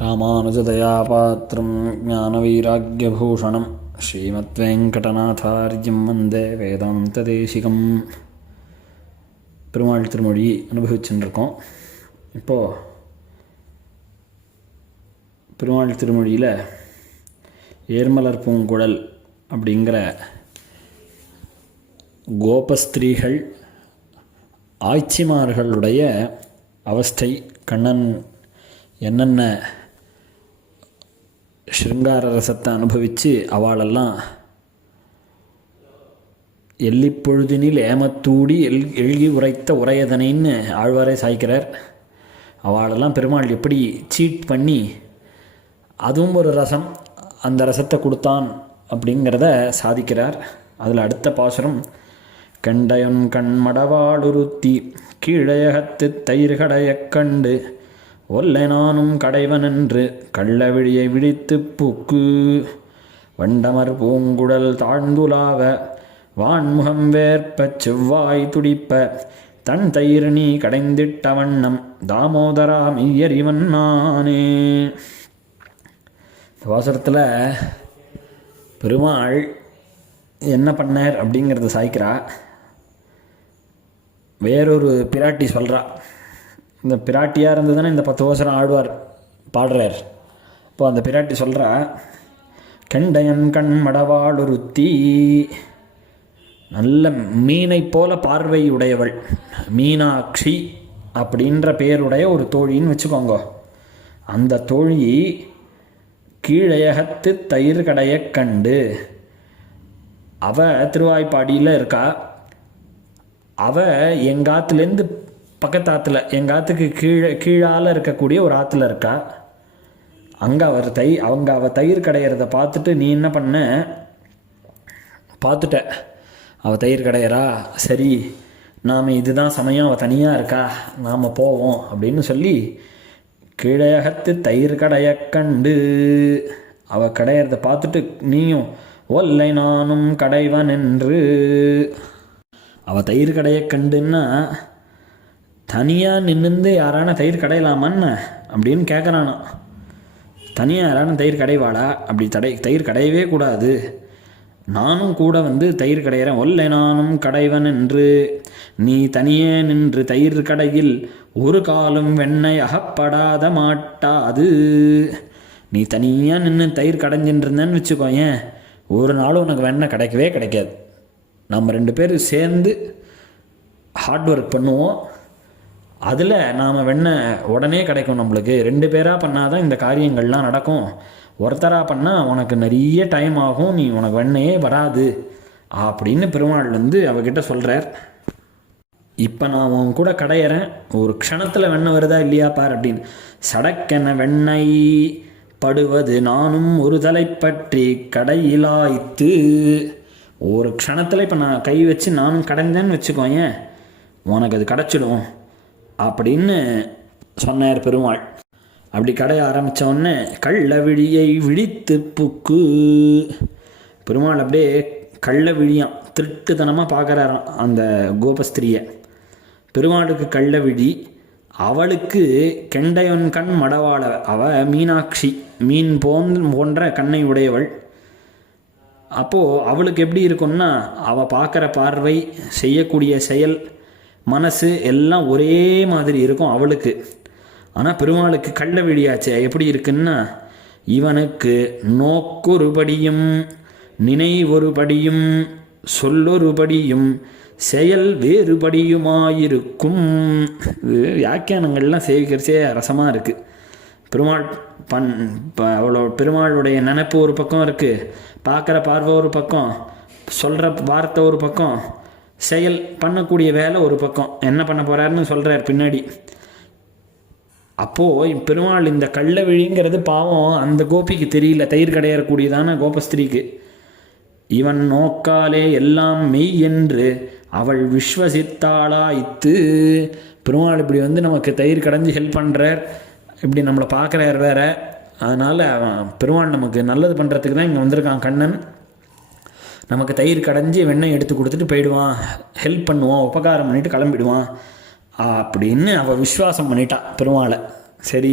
ராமானுஜதயாபாத்திரம் ஞானவைராக்யபூஷணம் ஸ்ரீமத்வேங்கடநாதார்யம் வந்தே வேதாந்ததேசிகம். பெருமாள் திருமொழி அனுபவிச்சுருக்கோம். இப்போது பெருமாள் திருமொழியில் ஏர்மலர் பூங்குழல் அப்படிங்கிற கோபஸ்திரீகள் ஆய்ச்சிமார்களுடைய அவஸ்தை, கண்ணன் என்னென்ன ஸ்ருங்கார ரசத்தை அனுபவித்து அவளெல்லாம் எல்லிப்பொழுதினில் ஏமத்தூடி எழுகி உரைத்த உரையதனைன்னு ஆழ்வாரே சாய்க்கிறார். அவளெல்லாம் பெருமாள் எப்படி சீட் பண்ணி அதுவும் ஒரு ரசம், அந்த ரசத்தை கொடுத்தான் அப்படிங்கிறத சாதிக்கிறார். அதில் அடுத்த பாசுரம், கண்டையொன் கண்மடவாளுருத்தி கீழையகத்து தயிர்கடையக் கண்டு ஒல்லை நானும் கடைவனென்று கள்ளவிழியை விழித்து பூக்கு வண்டமர் பூங்குழல் தாழ்ந்துலாவ வான்முகம் வேற்பச் செவ்வாய் துடிப்ப தன் தயிர் நீ கடைந்திட்ட வண்ணம் தாமோதரா மெய்யறிவன் நானே. இந்த வாசகத்தில் பெருமாள் என்ன பண்ணார் அப்படிங்கிறத சாய்க்கிறா. வேறொரு பிராட்டி சொல்கிறா. இந்த பிராட்டியாக இருந்து தானே இந்த 10 வருஷம் ஆழ்வார் பாடுறார். இப்போ அந்த பிராட்டி சொல்கிறா, கண்டையன் கண் மடவாளுருத்தி, நல்ல மீனை போல பார்வை உடையவள், மீனாட்சி அப்படின்ற பேருடைய ஒரு தோழின்னு வச்சுக்கோங்க. அந்த தோழி கீழையகத்து தயிர் கடைய கண்டு, அவ திருவாய்ப்பாடியில் இருக்கா. அவ எங்கள் ஆற்றுலேருந்து பக்கத்து ஆற்றுல, எங்கள் ஆற்றுக்கு கீழால் இருக்கக்கூடிய ஒரு ஆற்றுல இருக்கா. அங்கே அவள் தயிர் கடையிறத பார்த்துட்டு நீ என்ன பண்ண, பார்த்துட்ட அவள் தயிர் கடையிறா, சரி நாம் இதுதான் சமயம், அவள் தனியாக இருக்கா, நாம் போவோம் அப்படின்னு சொல்லி கீழையகத்து தயிர் கடைய கண்டு அவள் கடையிறத பார்த்துட்டு நீயும் ஒல்லை நானும் கடைவன் என்று. அவள் தயிர் கடைய கண்டுன்னா தனியாக நின்று யாரான தயிர் கடையலாமான்னு அப்படின்னு கேட்குறானா. தனியாக யாரான தயிர் கடைவாளா? அப்படி தயிர் கடையவே கூடாது, நானும் கூட வந்து தயிர் கடையிறேன். ஒல்லை நானும் கடைவன் என்று, நீ தனியே நின்று தயிர் கடையில் ஒரு காலும் வெண்ணெய் அகப்படாத மாட்டாது. நீ தனியாக நின்று தயிர் கடைஞ்சின்னு இருந்தேன்னு வச்சுக்கோ, ஏன் ஒரு நாளும் உனக்கு வெண்ணெய் கிடைக்கவே கிடைக்காது. நம்ம 2 பேரும் சேர்ந்து ஹார்ட் ஒர்க் பண்ணுவோம், அதில் நாம் வெண்ணெய் உடனே கிடைக்கும். நம்மளுக்கு 2 பேராக பண்ணால் தான் இந்த காரியங்கள்லாம் நடக்கும். ஒருத்தராக பண்ணால் உனக்கு நிறைய டைம் ஆகும், நீ உனக்கு வெண்ணையே வராது அப்படின்னு பெருமாள் வந்து அவகிட்ட சொல்கிறார். இப்போ நான் உன் கூட கடையிறேன், ஒரு க்ஷணத்தில் வெண்ணெய் வருதா இல்லையா பார் அப்படின்னு. சடக்கென வெண்ணெய் படுவது நானும் ஒரு தலை பற்றி கடையிலாய்த்து, ஒரு க்ஷணத்தில் இப்போ நான் கை வச்சு நானும் கடைஞ்சேன்னு வச்சுக்கோங்க, உனக்கு அது கிடச்சிடும் அப்படின்னு சொன்னார் பெருமாள். அப்படி கடைய ஆரம்பித்தோடனே கள்ள விழியை விழித்து புக்கு, பெருமாள் அப்படியே கள்ள விழியாம், திருட்டுத்தனமாக பார்க்குறாராம் அந்த கோபஸ்திரியை. பெருமாளுக்கு கள்ள விழி, அவளுக்கு கெண்டையொன் கண் மடவாள, அவள் மீனாட்சி, மீன் போன்ற கண்ணை உடையவள். அப்போது அவளுக்கு எப்படி இருக்கும்னா, அவள் பார்க்குற பார்வை, செய்யக்கூடிய செயல், மனசு எல்லாம் ஒரே மாதிரி இருக்கும் அவளுக்கு. ஆனால் பெருமாளுக்கு கள்ள விழியாச்சே எப்படி இருக்குன்னா, இவனுக்கு நோக்கொருபடியும் நினைவொருபடியும் சொல்லொருபடியும் செயல் வேறுபடியுமாயிருக்கும். வியாக்கியானங்கள்லாம் சேவிக்கிறச்சே ரசமாக இருக்குது. பெருமாள் பெருமாளுடைய நினைப்பு ஒரு பக்கம் இருக்குது, பார்க்குற பார்வை ஒரு பக்கம், சொல்கிற வார்த்தை ஒரு பக்கம், செயல் பண்ணக்கூடிய வேலை ஒரு பக்கம், என்ன பண்ண போகிறாருன்னு சொல்கிறார் பின்னாடி. அப்போது பெருமாள் இந்த கள்ள விழிங்கிறது பாவம் அந்த கோபிக்கு தெரியல, தயிர் கடையறக்கூடியதான கோபஸ்திரீக்கு. இவன் நோக்காலே எல்லாம் மெய் என்று அவள் விஸ்வசித்தாளாய்த்து. பெருமாள் இப்படி வந்து நமக்கு தயிர் கடைஞ்சி ஹெல்ப் பண்ணுறார், இப்படி நம்மளை பார்க்குறார் வேற. அதனால் பெருமாள் நமக்கு நல்லது பண்ணுறதுக்கு தான் இங்கே வந்திருக்கான் கண்ணன். நமக்கு தயிர் கடைஞ்சி வெண்ணெய் எடுத்து கொடுத்துட்டு போயிடுவான், ஹெல்ப் பண்ணுவான், உபகாரம் பண்ணிவிட்டு கிளம்பிடுவான் அப்படின்னு அவள் விஸ்வாசம் பண்ணிட்டான் பெருமாளை. சரி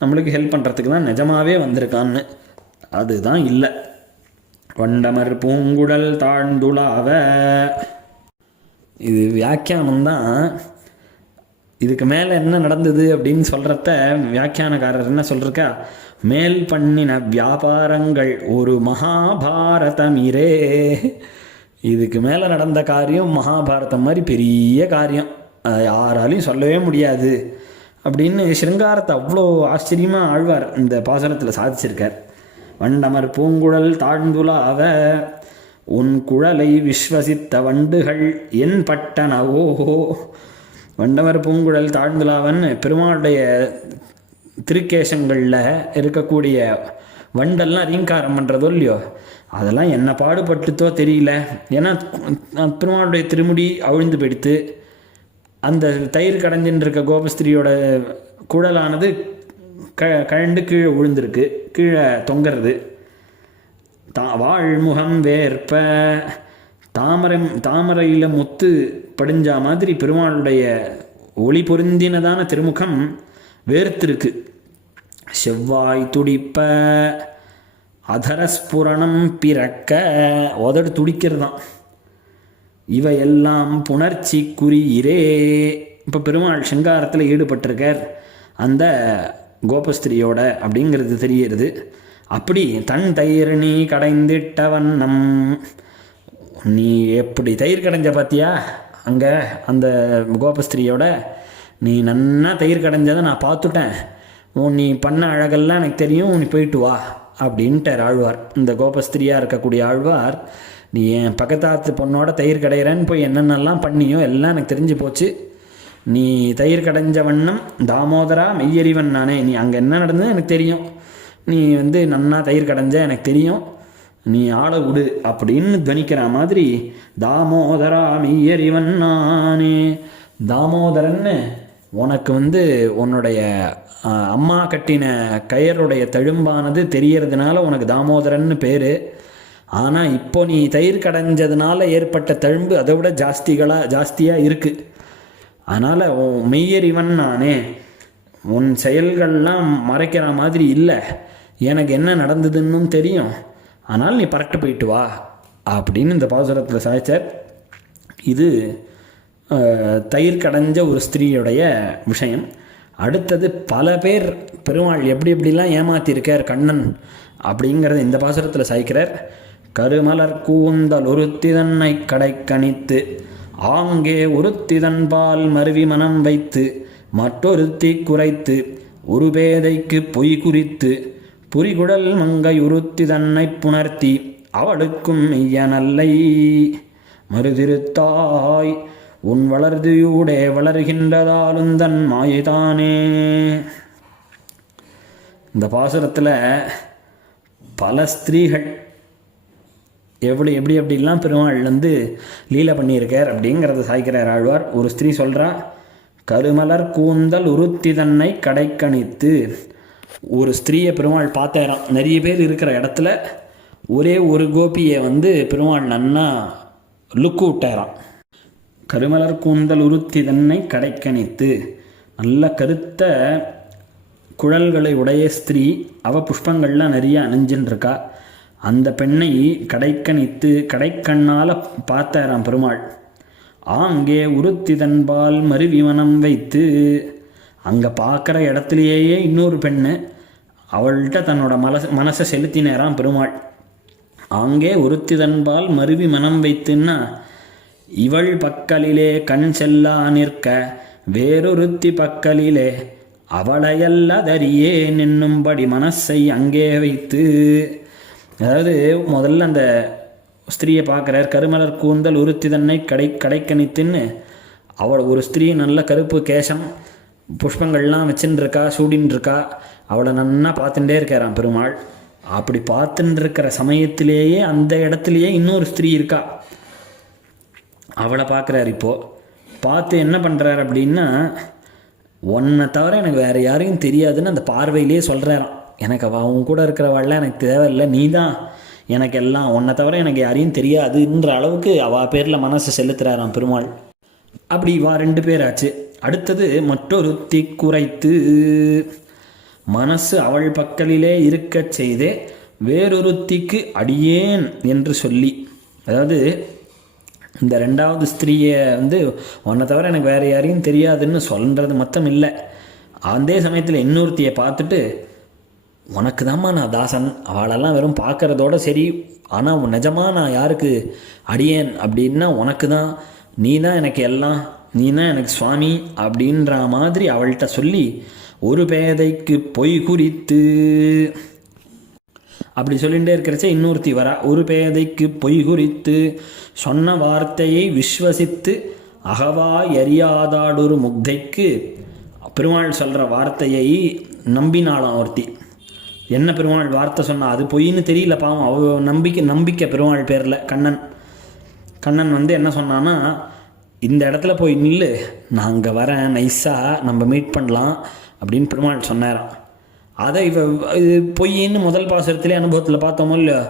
நம்மளுக்கு ஹெல்ப் பண்ணுறதுக்கு தான் நிஜமாகவே வந்திருக்கான்னு. அதுதான் இல்லை. வண்டமர் பூங்குழல் தாழ்ந்துளாவ, இது வியாக்கியானம்தான். இதுக்கு மேலே என்ன நடந்தது அப்படின்னு சொல்கிறத வியாக்கியானக்காரர் என்ன சொல்கிறக்கா, மேல் பண்ணின வியாபாரங்கள் ஒரு மகாபாரதமிரே. இதுக்கு மேலே நடந்த காரியம் மகாபாரதம் மாதிரி பெரிய காரியம், அதை யாராலையும் சொல்லவே முடியாது அப்படின்னு சிருங்காரத்தை அவ்வளோ ஆச்சரியமாக ஆழ்வார் இந்த பாசுரத்தில் சாதிச்சிருக்கார். வண்டமர் பூங்குழல் தாழ்ந்துளாவ, உன் குழலை விஸ்வசித்த வண்டுகள் என் பட்டனவோ. வண்டமர் பூங்குழல் தாழ்ந்துளாவன் பெருமாளுடைய திருக்கேசங்களில் இருக்கக்கூடிய வண்டெல்லாம் ரீங்காரம் பண்ணுறதோ இல்லையோ, அதெல்லாம் என்ன பாடுபட்டுத்தோ தெரியல. ஏன்னா பெருமாளுடைய திருமுடி அவிழ்ந்து போயிடுத்து, அந்த தயிர் கடைஞ்சின்னு இருக்க கோபஸ்திரியோட குழலானது கழண்டு கீழே விழுந்திருக்கு, கீழே தொங்கிறது. வாழ்முகம் வேற்ப, தாமரையில் முத்து படிஞ்சா மாதிரி பெருமாளுடைய ஒளி பொருந்தினதான திருமுகம் வேர்த்திருக்கு. செவ்வாய் துடிப்ப, அதரஸ்புரணம் பிறக்க, உதடு துடிக்கிறதான். இவையெல்லாம் புணர்ச்சி குறியிரே. இப்போ பெருமாள் சிங்காரத்தில் ஈடுபட்டிருக்கார் அந்த கோபஸ்திரியோட அப்படிங்கிறது தெரிகிறது. அப்படி தன் தயிர் நீ கடைந்திட்ட வண்ணம், நீ எப்படி தயிர் கடைஞ்ச பார்த்தியா அங்கே அந்த கோபஸ்திரியோட, நீ நன்னா தயிர் கடைஞ்சதை நான் பார்த்துட்டேன், நீ பண்ண அழகெல்லாம் எனக்கு தெரியும், நீ போயிட்டு வா அப்படின்ட்டார் ஆழ்வார். இந்த கோபஸ்திரியாக இருக்கக்கூடிய ஆழ்வார், நீ என் பக்கத்தாத்து பொண்ணோட தயிர் கடையிறேன்னு போய் என்னென்னலாம் பண்ணியோ எல்லாம் எனக்கு தெரிஞ்சு போச்சு. நீ தயிர் கடைஞ்ச வண்ணம் தாமோதரா மெய்யறிவன் நானே, நீ அங்கே என்ன நடந்தது எனக்கு தெரியும், நீ நன்னா தயிர் கடைஞ்ச எனக்கு தெரியும், நீ ஆளை விடு அப்படின்னு துவனிக்கிற மாதிரி தாமோதரா மெய்யறிவன் நானே. தாமோதரன்னு உனக்கு உன்னுடைய அம்மா கட்டின கயருடைய தழும்பானது தெரியறதுனால உனக்கு தாமோதரன்னு பேர். ஆனால் இப்போ நீ தயிர் கடைஞ்சதுனால ஏற்பட்ட தழும்பு அதை விட ஜாஸ்தியாக இருக்குது. அதனால் மெய்யறிவன் நானே, உன் செயல்கள்லாம் மறைக்கிற மாதிரி இல்லை, எனக்கு என்ன நடந்ததுன்னு தெரியும், ஆனால் நீ பரட்டு போயிட்டு வா அப்படின்னு இந்த பாசுரத்தில் சாய்ச்சார். இது தயிர் கடைஞ்ச ஒரு ஸ்திரீயுடைய விஷயம். அடுத்தது பல பேர் பெருமாள் எப்படி எப்படிலாம் ஏமாத்தியிருக்கார் கண்ணன் அப்படிங்கிறத இந்த பாசுரத்தில் சாய்க்கிறார். கருமலர் கூந்தல் ஒருத்தி தன்னை கடை கணித்து, ஆங்கே ஒருத்திதன் பால் மருவி மனம் வைத்து, மற்றொருத்தி குறைத்து ஒரு பேதைக்கு பொய் குறித்து, புரிகுடல் மங்கை உருத்தி தன்னை புணர்த்தி அவளுக்கும் மெய்யனல்லை மறுதிருத்தாய், உன் வளர்தியூடே வளர்கின்றதாலுந்தன் மாயைதானே. இந்த பாசுரத்தில் பல ஸ்திரீகள் எப்படிலாம் பெருமாள் லீலை பண்ணியிருக்கார் அப்படிங்கிறத சாய்க்கிறார் ஆழ்வார். ஒரு ஸ்திரீ சொல்கிறா, கருமலர் கூந்தல் உருத்தி தன்னை கடைக்கணித்து. ஒரு ஸ்திரீயை பெருமாள் பார்த்தாராம். நிறைய பேர் இருக்கிற இடத்துல ஒரே ஒரு கோபியை பெருமாள் நன்னா லுக்கு விட்டாராம். கருமலர் கூந்தல் உருத்தி தன்னை கடைக்கணித்து, நல்ல கருத்த குழல்களை உடைய ஸ்திரீ, அவள் புஷ்பங்கள்லாம் நிறைய அணிஞ்சுன்னு இருக்கா. அந்த பெண்ணை கடைக்கணித்து கடைக்கண்ணால் பார்த்தாராம் பெருமாள். ஆங்கே உருத்தி தன்பால் மறுவிமனம் வைத்து, அங்கே பார்க்குற இடத்துலையே இன்னொரு பெண்ணு, அவள்கிட்ட தன்னோட மனசை செலுத்தினேராம் பெருமாள். ஆங்கே உருத்தி தன்பால் மருவி மனம் வைத்துன்னா, இவள் பக்கலிலே கண் செல்லா நிற்க வேறொருத்தி பக்கலிலே அவளையல்லதறியே நின்னும்படி மனசை அங்கே வைத்து. அதாவது முதல்ல அந்த ஸ்திரீயை பார்க்குறார். கருமலர் கூந்தல் உருத்தி தன்னை கடைக்கணித்துன்னு, அவள் ஒரு ஸ்திரீ நல்ல கருப்பு கேசம் புஷ்பங்கள்லாம் வச்சுன்னு இருக்கா, சூடின்னு இருக்கா. அவளை நன்னா பார்த்துட்டே இருக்காராம் பெருமாள். அப்படி பார்த்துட்டு இருக்கிற சமயத்திலேயே அந்த இடத்துலையே இன்னொரு ஸ்திரீ இருக்கா, அவளை பார்க்குறாரு. இப்போது பார்த்து என்ன பண்ணுறாரு அப்படின்னா, உன்னை தவிர எனக்கு வேறு யாரையும் தெரியாதுன்னு அந்த பார்வையிலே சொல்கிறாராம். எனக்கு அவன் கூட இருக்கிறவாள்லாம் எனக்கு தேவையில்லை, நீ தான் எனக்கு எல்லாம், உன்னை தவிர எனக்கு யாரையும் தெரியாதுன்ற அளவுக்கு அவள் பேரில் மனசை செலுத்துகிறாராம் பெருமாள். அப்படி இவா 2 பேர் ஆச்சு. அடுத்தது மற்றொருத்தி குறைத்து, மனசு அவள் பக்கலிலே இருக்கச் செய்தே வேறொருத்திக்கு அடியேன் என்று சொல்லி, அதாவது இந்த ரெண்டாவது ஸ்திரீயை வந்து உன்னை தவிர எனக்கு வேறு யாரையும் தெரியாதுன்னு சொல்கிறது மொத்தம் இல்லை. அதே சமயத்தில் இன்னொருத்தியை பார்த்துட்டு உனக்கு தான்மா நான் தாசன், அவளெல்லாம் வெறும் பார்க்குறதோட சரி, ஆனால் நிஜமாக நான் யாருக்கு அடியேன் அப்படின்னா உனக்கு தான், நீ தான் எனக்கு எல்லாம், நீ தான் எனக்கு சுவாமி அப்படின்ற மாதிரி அவள்கிட்ட சொல்லி ஒரு பேதைக்கு பொய் குறித்து அப்படி சொல்லிகிட்டே இருக்கிறச்சே இன்னொருத்தி வரா. ஒரு பேதைக்கு பொய் குறித்து சொன்ன வார்த்தையை விஸ்வசித்து அகவா எரியாதாடொரு முக்தைக்கு, பெருமாள் சொல்கிற வார்த்தையை நம்பினாளாம் ஒருத்தி. என்ன பெருமாள் வார்த்தை சொன்னால் அது பொய்ன்னு தெரியல பாவம், அவ நம்பிக்கை பெருமாள் பேரில். கண்ணன் வந்து என்ன சொன்னான்னா, இந்த இடத்துல போய் நில்லு, நான் அங்கே வரேன், நைஸாக நம்ம மீட் பண்ணலாம் அப்படின்னு பெருமாள் சொன்னாராம். அதை இது பொய்ன்னு முதல் பாசுரத்திலே அனுபவத்தில் பார்த்தோமோ இல்லையோ,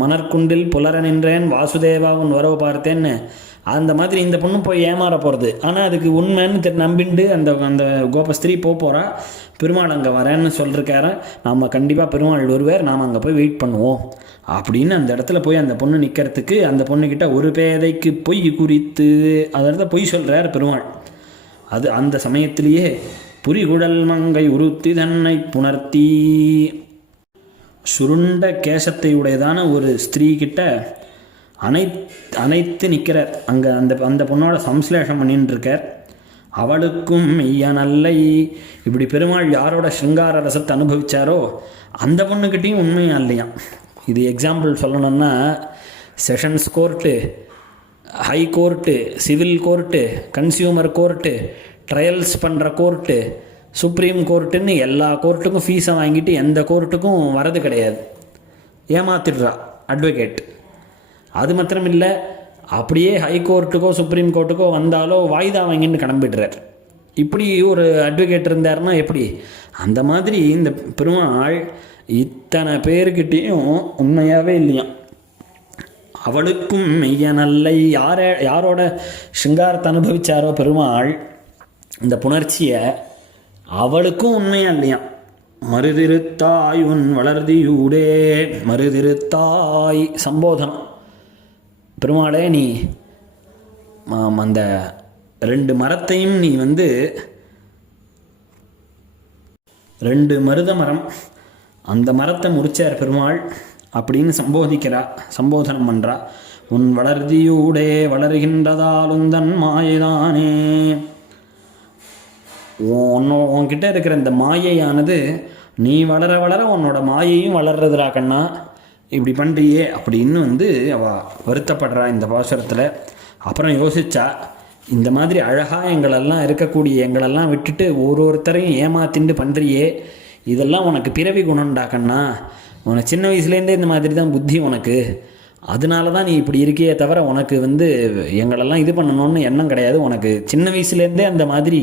மணற்குண்டில் புலர நின்றேன் வாசுதேவாவின் வரவு பார்த்தேன்னு, அந்த மாதிரி இந்த பொண்ணு போய் ஏமாற போகிறது. ஆனால் அதுக்கு உண்மைன்னு நம்பிண்டு அந்த அந்த கோபஸ்திரீ போகிறா. பெருமாள் அங்கே வரேன்னு சொல்லிருக்கார, நாம் கண்டிப்பாக பெருமாள் வருவார், நாம் அங்கே போய் வெயிட் பண்ணுவோம் அப்படின்னு அந்த இடத்துல போய் அந்த பொண்ணு நிற்கிறதுக்கு அந்த பொண்ணுக்கிட்ட ஒரு பேதைக்கு பொய் குறித்து அந்த இடத்துல பொய் சொல்கிறார் பெருமாள். அது அந்த சமயத்திலேயே புரிகுழல் மங்கை உருத்தி தன்னை புணர்த்தி, சுருண்ட கேசத்தை உடையதான ஒரு ஸ்திரீ கிட்ட அனைத்து நிற்கிறார். அங்கே அந்த பொண்ணோட சம்ஸ்லேஷம் பண்ணின்னு இருக்கார். அவளுக்கும் மெய்ய நல்லை, இப்படி பெருமாள் யாரோட ஸ்ருங்கார ரசத்தை அனுபவித்தாரோ அந்த பொண்ணுக்கிட்டையும் உண்மையாக இல்லையாம். இது எக்ஸாம்பிள் சொல்லணும்னா, sessions court, high court, civil court, consumer court, trials பண்ணுற கோர்ட்டு, சுப்ரீம் கோர்ட்டுன்னு எல்லா கோர்ட்டுக்கும் ஃபீஸை வாங்கிட்டு எந்த கோர்ட்டுக்கும் வரது கிடையாது, ஏமாத்திடுறா அட்வொகேட். அது மாத்திரம் இல்லை, அப்படியே ஹை கோர்ட்டுக்கோ சுப்ரீம் கோர்ட்டுக்கோ வந்தாலோ வாய்தா வாங்கின்னு கிளம்பிடுறார். இப்படி ஒரு அட்வொகேட் இருந்தார்னா எப்படி? அந்த மாதிரி இந்த பெருமாள் இத்தனை பேர்கிட்டையும் உண்மையாகவே இல்லையாம். அவளுக்கும் மெய்ய நல்லை, யாரோட சிங்காரத்தை அனுபவித்தாரோ பெருமாள் இந்த புணர்ச்சியை, அவளுக்கும் உண்மையாக இல்லையாம். மறுதிருத்தாய் உன் வளர்தியூடே, மறுதிருத்தாய் சம்போதனம். பெருமாளே, நீ அந்த 2 மரத்தையும் நீ வந்து 2 மருத மரம், அந்த மரத்தை முறிச்சார் பெருமாள் அப்படின்னு சம்போதனம் பண்ணுறா. உன் வளர்தியூடே வளர்கின்றதாலுந்தன் மாயைதானே, உன்கிட்ட இருக்கிற இந்த மாயையானது நீ வளர வளர உன்னோட மாயையும் வளர்றதுரா கண்ணா, இப்படி பண்ணுறியே அப்படின்னு வந்து அவள் வருத்தப்படுறா இந்த பாசுரத்தில். அப்புறம் யோசிச்சா, இந்த மாதிரி அழகாக எங்களெல்லாம் விட்டுட்டு ஒருத்தரையும் ஏமாத்திண்டு பண்ணுறியே, இதெல்லாம் உனக்கு பிறவி குணம்டா கண்ணா, உனக்கு சின்ன வயசுலேருந்தே இந்த மாதிரி தான் புத்தி உனக்கு, அதனால தான் நீ இப்படி இருக்கியே தவிர உனக்கு வந்து எங்களெல்லாம் இது பண்ணணும்னு எண்ணம் கிடையாது, உனக்கு சின்ன வயசுலேருந்தே அந்த மாதிரி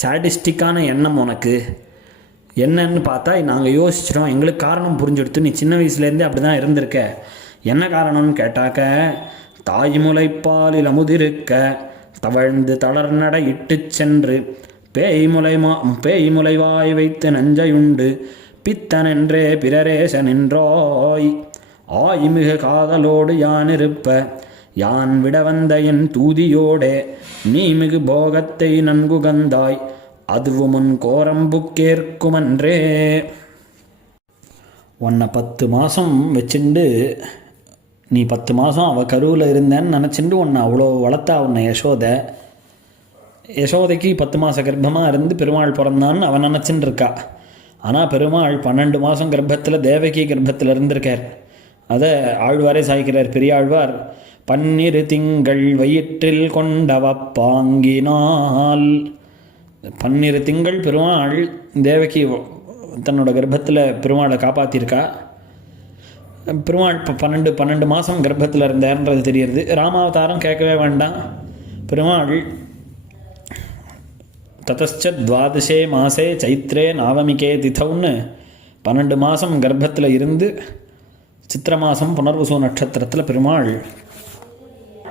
சாடிஸ்டிக்கான எண்ணம் உனக்கு என்னன்னு பார்த்தா நாங்கள் யோசிச்சிட்டோம், எங்களுக்கு காரணம் புரிஞ்சுடுத்து, நீ சின்ன வயசுலேருந்தே அப்படி தான் இருந்திருக்க. என்ன காரணம்னு கேட்டாக்க, தாய்முலைப்பாலில் அமுதிருக்க தவழ்ந்து தளர்நடை இட்டு சென்று பேய்முலைவாய் வைத்து நஞ்சையுண்டு பித்தனென்றே பிறரேச நின்றாய், ஆய்மிகு காதலோடு யான் இருப்ப யான் விட வந்த என் தூதியோடே நீ மிகு போகத்தை நன்குகந்தாய் அதுவும் உன் கோரம்புக்கேற்குமன்றே. உன்னை 10 மாதம் வச்சுண்டு, நீ 10 மாதம் அவள் கருவில் இருந்தேன்னு நினச்சிண்டு உன்னை அவ்வளோ வளர்த்தா உன்னை யசோதைக்கு 10 மாத கர்ப்பமாக இருந்து பெருமாள் பிறந்தான்னு அவன் நினச்சின்னு இருக்கா. ஆனால் பெருமாள் 12 மாதம் கர்ப்பத்தில் தேவகி கர்ப்பத்தில் இருந்திருக்கார். அதை ஆழ்வாரே சாய்க்கிறார் பெரிய ஆழ்வார். 12 திங்கள் வயிற்றில் கொண்டவ பாங்கினால், 12 திங்கள் பெருமாள் தேவகி தன்னோட கர்ப்பத்தில் பெருமாளை காப்பாற்றியிருக்கா. பெருமாள் இப்போ 12 மாதம் கர்ப்பத்தில் இருந்தார்ன்றது தெரியுது. ராமாவதாரம் கேட்கவே வேண்டாம். பெருமாள் ததச்ச 12 மாசே சைத்ரே நாவமிகே திதவுன்னு 12 மாதம் கர்ப்பத்தில் இருந்து சித்திர மாதம் புனர்வசு நட்சத்திரத்தில் பெருமாள்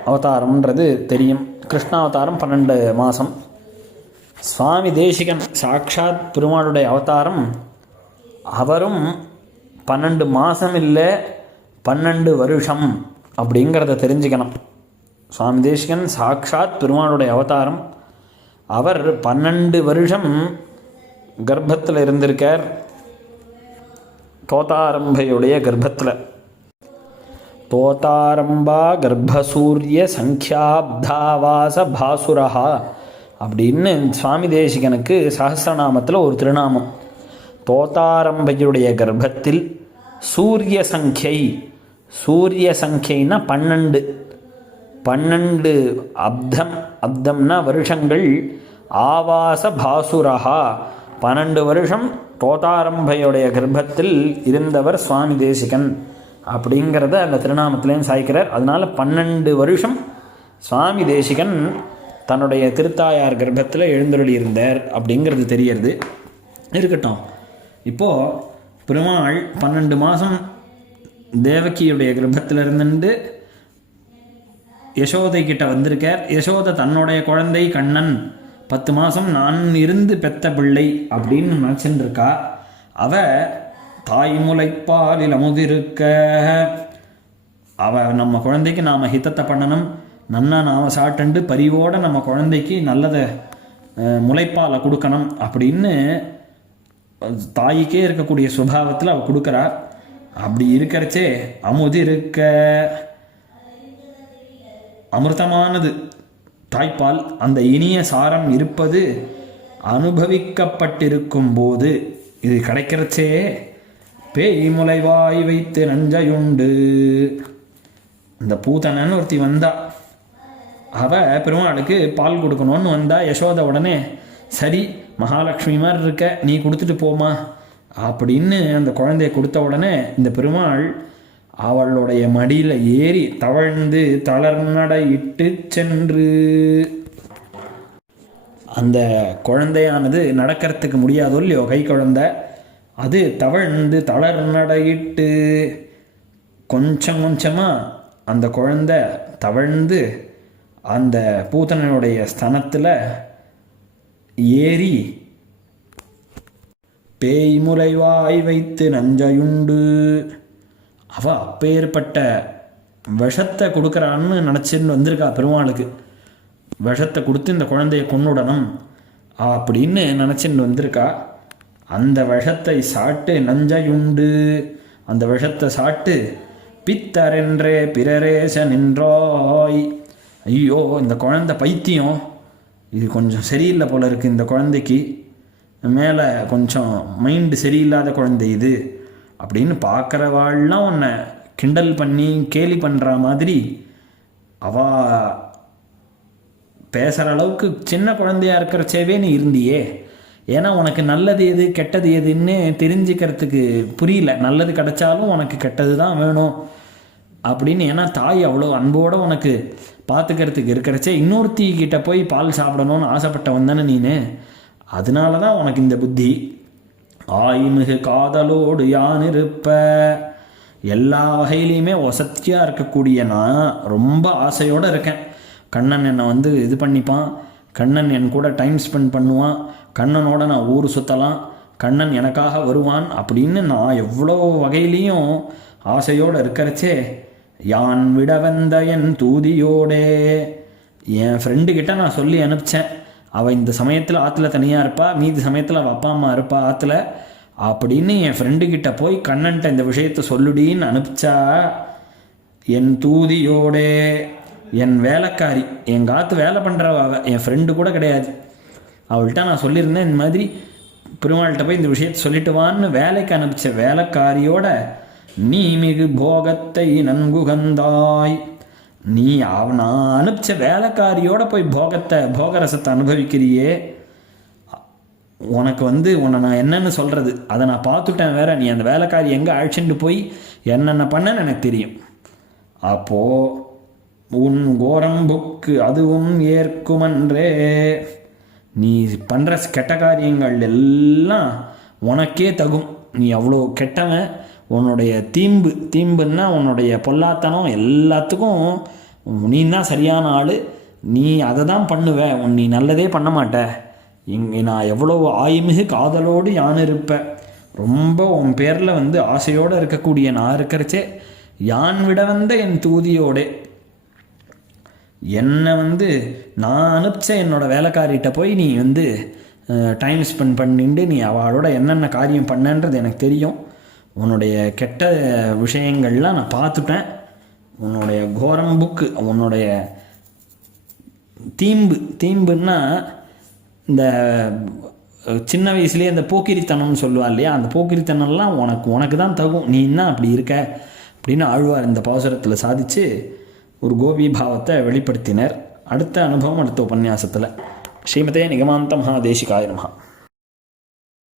அவதாரம்ன்றது தெரியும். கிருஷ்ணாவதாரம் 12 மாதம். சுவாமி தேசிகன் சாக்ஷாத் பெருமாளுடைய அவதாரம். அவரும் 12 மாதம் இல்லை 12 வருஷம் அப்படிங்கிறத தெரிஞ்சுக்கணும். சுவாமி தேசிகன் சாக்ஷாத் பெருமாளுடைய அவதாரம். அவர் 12 வருஷம் கர்ப்பத்தில் இருந்திருக்கார், தோதாரம்பையுடைய கர்ப்பத்தில். தோதாரம்பா கர்ப்பசூரிய சங்கியாப்தாவாச பாசுரஹா அப்படின்னு சுவாமி தேசிகனுக்கு சஹஸ்ரநாமத்தில் ஒரு திருநாமம். தோதாரம்பையுடைய கர்ப்பத்தில் சூரிய சங்கியை, சூரிய சங்கியைனா 12 அப்தம், அப்தம்னா வருஷங்கள், ஆவாச பாசுரஹா 12 வருஷம் தோதாரம்பையுடைய கர்ப்பத்தில் இருந்தவர் சுவாமி தேசிகன் அப்படிங்கிறத அந்த திருநாமத்திலையும் சாய்க்கிறார். அதனால் 12 வருஷம் சுவாமி தேசிகன் தன்னுடைய திருத்தாயார் கர்ப்பத்தில் எழுந்தருளி இருந்தார் அப்படிங்கிறது தெரியறது. இருக்கட்டும், இப்போது பெருமாள் 12 மாதம் தேவகியுடைய கர்ப்பத்தில் இருந்துட்டு யசோதை கிட்ட வந்திருக்கார். யசோதை தன்னுடைய குழந்தை கண்ணன் 10 மாதம் நான் இருந்து பெத்த பிள்ளை அப்படின்னு நினச்சின்னு இருக்கா. அவ தாய் முளைப்பாலில் அமுதிருக்க, அவ நம்ம குழந்தைக்கு நாம் ஹிதத்தை பண்ணணும், நன்னா நாம் சாப்பிட்டு பரிவோடு நம்ம குழந்தைக்கு நல்லதை முளைப்பாலை கொடுக்கணும் அப்படின்னு தாய்க்கே இருக்கக்கூடிய சுபாவத்தில் அவள் கொடுக்குறா. அப்படி இருக்கிறச்சே அமுதிருக்க, அமிர்தமானது தாய்ப்பால், அந்த இனிய சாரம் இருப்பது அனுபவிக்கப்பட்டிருக்கும் போது இது கிடைக்கிறச்சே பேய் முளைவாய் வைத்து நஞ்சையுண்டு. இந்த பூதனன்னு ஒருத்தி வந்தா, அவள் பெருமாளுக்கு பால் கொடுக்கணும்னு வந்தா. யசோதை உடனே சரி மகாலட்சுமி மாதிரி இருக்க, நீ கொடுத்துட்டு போமா அப்படின்னு அந்த குழந்தைய கொடுத்த உடனே இந்த பெருமாள் அவளுடைய மடியில் ஏறி தவழ்ந்து தளர்நடையிட்டு சென்று, அந்த குழந்தையானது நடக்கிறதுக்கு முடியாதோ இல்லையோ கை குழந்தை, அது தவழ்ந்து தளர்நடையிட்டு கொஞ்சம் கொஞ்சமாக அந்த குழந்தை தவழ்ந்து அந்த பூதனனுடைய ஸ்தனத்தில் ஏறி பேய் முளைவாய் வைத்து நஞ்சையுண்டு. அவள் அப்பேற்பட்ட விஷத்தை கொடுக்குறான்னு நினச்சின்னு வந்திருக்கா பெருமாளுக்கு. விஷத்தை கொடுத்து இந்த குழந்தைய கொன்னுடணும் அப்படின்னு நினச்சின்னு வந்திருக்கா. அந்த விஷத்தை சாப்பிட்டு நஞ்சையுண்டு, அந்த விஷத்தை சாப்பிட்டு பித்தரென்றே பிறரேச நின்றாய். ஐயோ இந்த குழந்தை பைத்தியம், இது கொஞ்சம் சரியில்லை போல இருக்குது, இந்த குழந்தைக்கு மேலே கொஞ்சம் மைண்டு சரியில்லாத குழந்தை இது அப்படின்னு பார்க்குறவாள்லாம் உன்னை கிண்டல் பண்ணி கேலி பண்ணுற மாதிரி அவ பேசுகிற அளவுக்கு சின்ன குழந்தையாக இருக்கிறச்சேவே நீ இருந்தியே. ஏன்னா உனக்கு நல்லது எது கெட்டது எதுன்னு தெரிஞ்சுக்கிறதுக்கு புரியல. நல்லது கிடைச்சாலும் உனக்கு கெட்டது தான் வேணும் அப்படின்னு. ஏன்னா தாய் அவ்வளோ அன்போடு உனக்கு பார்த்துக்கிறதுக்கு இருக்கிறச்சே இன்னொருத்திக்கிட்ட போய் பால் சாப்பிடணும்னு ஆசைப்பட்டவன் தானே நீனு. அதனால தான் உனக்கு இந்த புத்தி. ஆய்மிகு காதலோடு யான் இருப்ப, எல்லா வகையிலையுமே வசத்தியாக இருக்கக்கூடிய நான் ரொம்ப ஆசையோடு இருக்கேன். கண்ணன் என்னை வந்து இது பண்ணிப்பான், கண்ணன் என் கூட டைம் ஸ்பெண்ட் பண்ணுவான், கண்ணனோட நான் ஊர் சுற்றலாம், கண்ணன் எனக்காக வருவான் அப்படின்னு நான் எவ்வளோ வகையிலையும் ஆசையோடு இருக்கிறச்சே யான் விட வந்த என் தூதியோடே, என் ஃப்ரெண்டுக்கிட்ட நான் சொல்லி அனுப்பிச்சேன். அவள் இந்த சமயத்தில் ஆற்றுல தனியாக இருப்பா, மீதி சமயத்தில் அவள் அப்பா அம்மா இருப்பா ஆற்றுல அப்படின்னு என் ஃப்ரெண்டுக்கிட்ட போய் கண்ணன்ட்ட இந்த விஷயத்தை சொல்லுடின்னு அனுப்பிச்சா. என் தூதியோடே, என் வேலைக்காரி, எங்கள் ஆற்று வேலை பண்ணுறவ அவள், என் ஃப்ரெண்டு கூட கிடையாது. அவள்கிட்ட நான் சொல்லியிருந்தேன் இந்த மாதிரி பெருமாள்கிட்ட போய் இந்த விஷயத்தை சொல்லிட்டு வான்னு வேலைக்கு அனுப்பிச்ச வேலைக்காரியோட நீ மிகு போகத்தை நன்குகந்தாய். நீ நான் அனுப்பிச்ச வேலைக்காரியோட போய் போகரசத்தை அனுபவிக்கிறியே. உனக்கு வந்து உன்னை நான் என்னென்னு சொல்கிறது, அதை நான் பார்த்துட்டேன் வேற. நீ அந்த வேலைக்காரி எங்கே அழைச்சிட்டு போய் என்னென்ன பண்ணன்னு எனக்கு தெரியும். அப்போது உன் கோரம்புக்கு அதுவும் ஏற்குமன்றே, நீ பண்ணுற கெட்ட காரியங்கள் எல்லாம் உனக்கே தகும். நீ அவ்வளோ கெட்டவன், உன்னுடைய தீம்புன்னா உன்னுடைய பொல்லாத்தனம் எல்லாத்துக்கும் நீ தான் சரியான ஆள், நீ அதை தான் பண்ணுவ, நீ நல்லதே பண்ண மாட்ட. இங்கே நான் எவ்வளோ ஆய்மிகு காதலோடு யான் இருப்பேன், ரொம்ப உன் பேரில் வந்து ஆசையோடு இருக்கக்கூடிய நான் இருக்கிறச்சே யான் விட வந்த என் தூதியோடே என்னை வந்து நான் அனுப்பிச்ச என்னோடய வேலைக்காரிகிட்ட போய் நீ வந்து டைம் ஸ்பெண்ட் பண்ணிட்டு நீ அவளோட என்னென்ன காரியம் பண்ணன்றது எனக்கு தெரியும். உன்னுடைய கெட்ட விஷயங்கள்லாம் நான் பார்த்துட்டேன். உன்னுடைய கோரம் புக்கு, உன்னுடைய தீம்புன்னா இந்த சின்ன வயசுலேயே அந்த போக்கிரித்தனம்னு சொல்லுவா இல்லையா, அந்த போக்கிரித்தனம்லாம் உனக்கு தான் தகும், நீ என்ன அப்படி இருக்க அப்படின்னு ஆழ்வார் இந்த பாசுரத்தில் சாதித்து ஒரு கோபி பாவத்தை வெளிப்படுத்தினர். அடுத்த அனுபவம் அடுத்த உபன்யாசத்தில். ஸ்ரீமதே நிகமாந்த மகாதேசிகாய நமஹ.